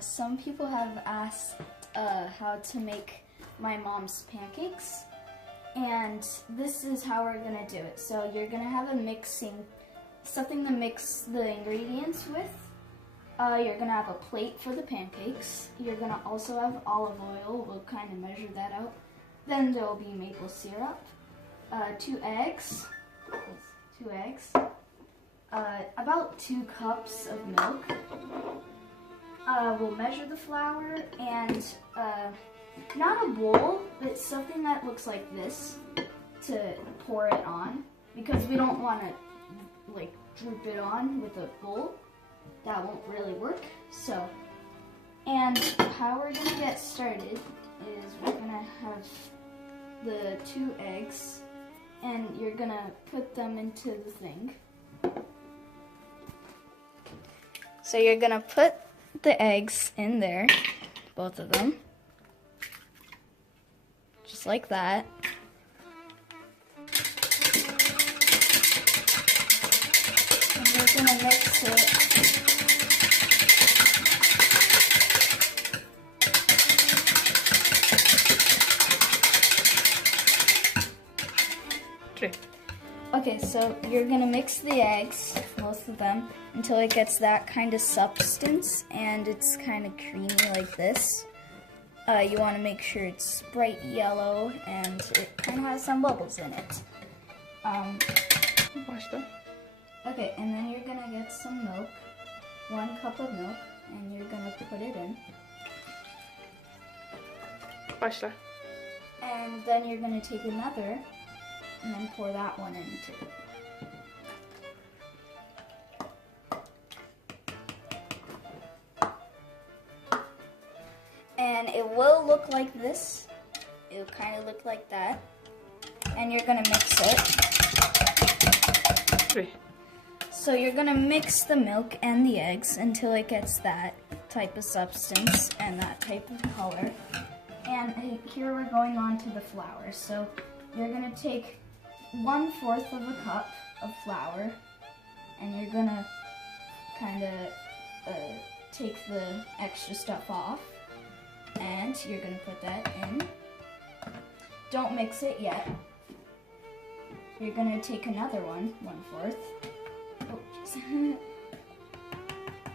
Some people have asked how to make my mom's pancakes, and this is how we're gonna do it. So you're gonna have something to mix the ingredients with. You're gonna have a plate for the pancakes. You're gonna also have olive oil. We'll kind of measure that out. Then there will be maple syrup, 2 eggs, about 2 cups of milk. We'll measure the flour and not a bowl, but something that looks like this to pour it on, because we don't want to like droop it on with a bowl. That won't really work. So, and how we're gonna get started is we're gonna have the 2 eggs, and you're gonna put them into the thing. So you're gonna put the eggs in there, both of them, just like that. And we're gonna mix it. Okay, so you're gonna mix the eggs, most of them, until it gets that kind of substance and it's kind of creamy like this. You want to make sure it's bright yellow and it kind of has some bubbles in it. Okay, and then you're gonna get some milk, 1 cup of milk, and you're gonna put it in. And then you're gonna take another and then pour that one in too. And it will look like this. It'll kind of look like that. And you're gonna mix it. So you're gonna mix the milk and the eggs until it gets that type of substance and that type of color. And here we're going on to the flour. So you're gonna take 1/4 of a cup of flour, and you're gonna kind of take the extra stuff off, and you're gonna put that in. Don't mix it yet. You're gonna take another one, 1/4. Oh, jeez.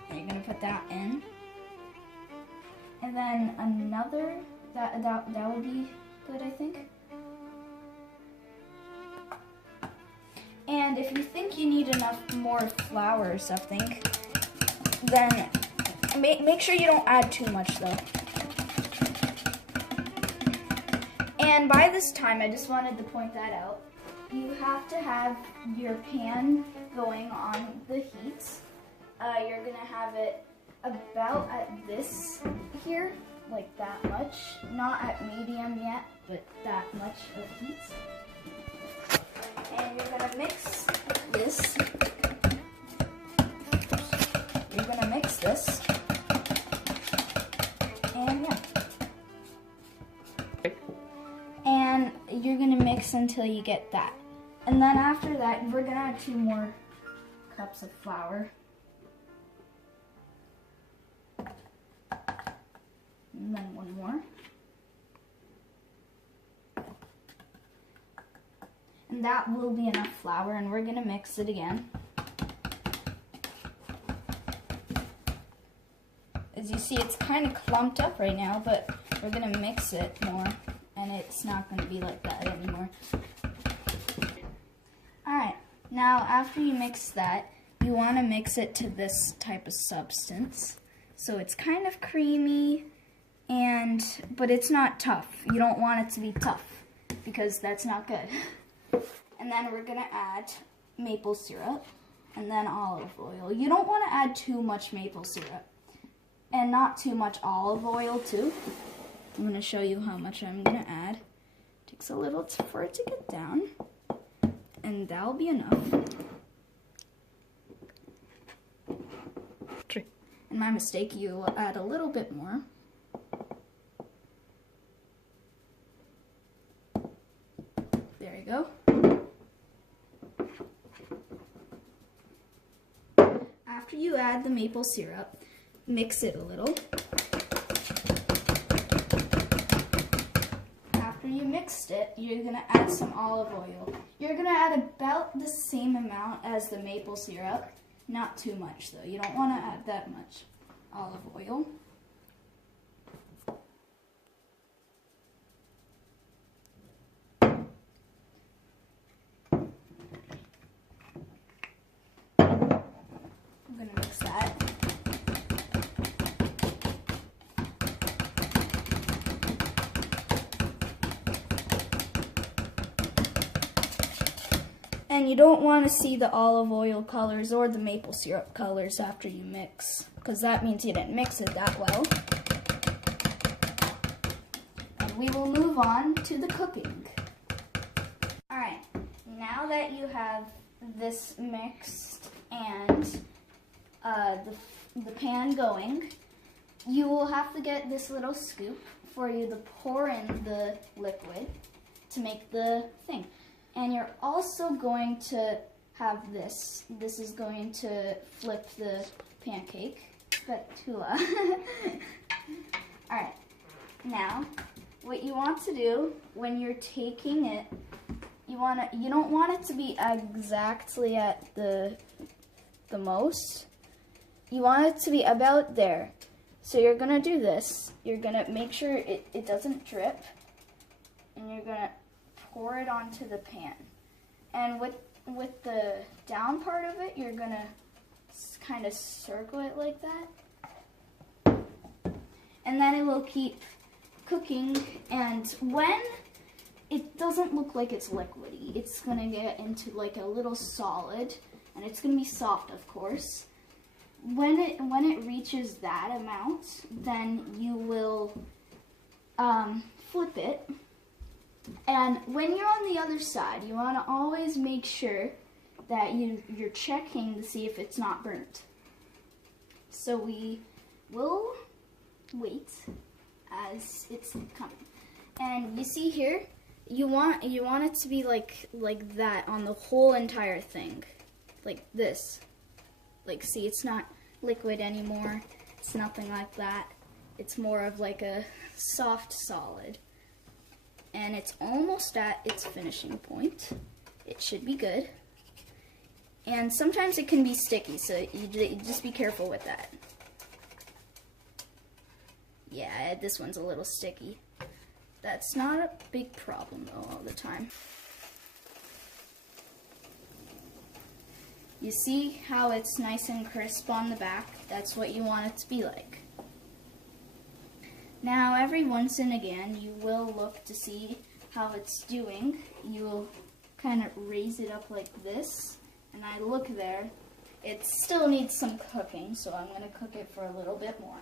And you're gonna put that in, and then another. That would be good, I think. And if you think you need enough more flour or something, then make sure you don't add too much though. And by this time, I just wanted to point that out. You have to have your pan going on the heat. You're gonna have it about at this here, like that much. Not at medium yet, but that much of heat. And you're gonna mix this. You're gonna mix this. And yeah. And you're gonna mix until you get that. And then after that, we're gonna add 2 more cups of flour. And then 1 more. And that will be enough flour, and we're gonna mix it again. As you see, it's kind of clumped up right now, but we're gonna mix it more, and it's not gonna be like that anymore. Alright, now after you mix that, you wanna mix it to this type of substance. So it's kind of creamy, but it's not tough. You don't want it to be tough, because that's not good. And then we're gonna add maple syrup and then olive oil. You don't want to add too much maple syrup and not too much olive oil too. I'm gonna show you how much I'm gonna add. It takes a little for it to get down, and that'll be enough. And my mistake, you add a little bit more. There you go. After you add the maple syrup, mix it a little. After you mixed it, you're gonna add some olive oil. You're gonna add about the same amount as the maple syrup. Not too much though. You don't wanna add that much olive oil. I'm gonna mix that. And you don't want to see the olive oil colors or the maple syrup colors after you mix, because that means you didn't mix it that well. And we will move on to the cooking. Alright, now that you have this mixed and the pan going, you will have to get this little scoop for you to pour in the liquid to make the thing. And you're also going to have this. This is going to flip the pancake spatula. Alright, now what you want to do when you're taking it, you don't want it to be exactly at the most. You want it to be about there. So you're gonna do this. You're gonna make sure it doesn't drip, and you're gonna pour it onto the pan. And with the down part of it, you're gonna kind of circle it like that. And then it will keep cooking, and when it doesn't look like it's liquidy, it's gonna get into like a little solid, and it's gonna be soft, of course. When it reaches that amount, then you will flip it. And when you're on the other side, you want to always make sure that you're checking to see if it's not burnt. So we will wait as it's coming. And you see here, you want it to be like that on the whole entire thing, like this. Like, see, it's not liquid anymore. It's nothing like that. It's more of like a soft solid. And it's almost at its finishing point. It should be good. And sometimes it can be sticky, so you just be careful with that. Yeah, this one's a little sticky. That's not a big problem though all the time. You see how it's nice and crisp on the back? That's what you want it to be like. Now, every once and again, you will look to see how it's doing. You will kind of raise it up like this, and I look there. It still needs some cooking, so I'm going to cook it for a little bit more.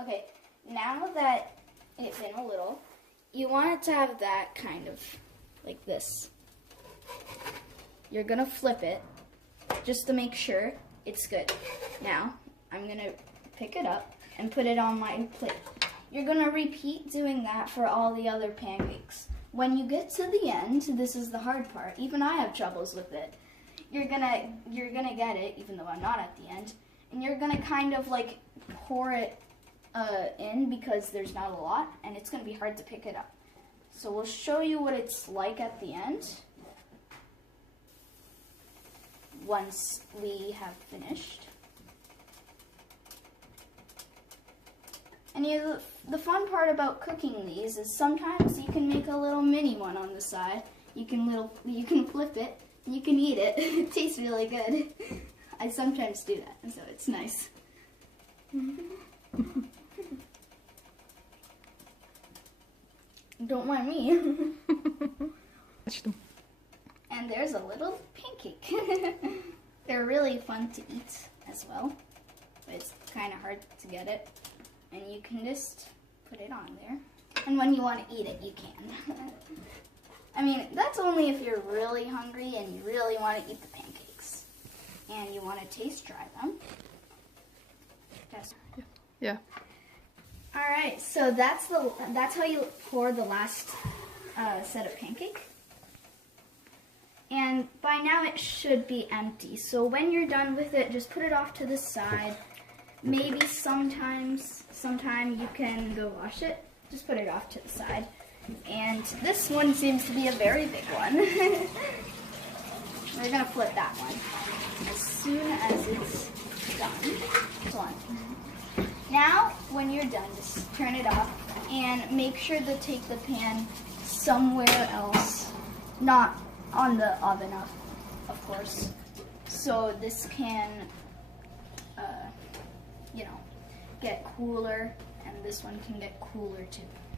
Okay, now that it's been a little, you want it to have that kind of like this. You're going to flip it, just to make sure it's good. Now, I'm gonna pick it up and put it on my plate. You're gonna repeat doing that for all the other pancakes. When you get to the end, this is the hard part. Even I have troubles with it. You're gonna get it, even though I'm not at the end, and you're gonna kind of like pour it in because there's not a lot, and it's gonna be hard to pick it up. So we'll show you what it's like at the end. Once we have finished. And the fun part about cooking these is sometimes you can make a little mini one on the side. You can flip it, and you can eat it. It tastes really good. I sometimes do that, and so it's nice. Don't mind me. And there's a little pancake. They're really fun to eat as well, but it's kind of hard to get it. And you can just put it on there. And when you want to eat it, you can. I mean, that's only if you're really hungry and you really want to eat the pancakes. And you want to taste dry them. Yeah. Alright, so that's how you pour the last set of pancake. And by now it should be empty. So when you're done with it, just put it off to the side. Maybe sometime you can go wash it. Just put it off to the side. And this one seems to be a very big one. We're gonna flip that one as soon as it's done. One. Now, when you're done, just turn it off and make sure to take the pan somewhere else, not on the oven, of course. So this can, get cooler, and this one can get cooler too.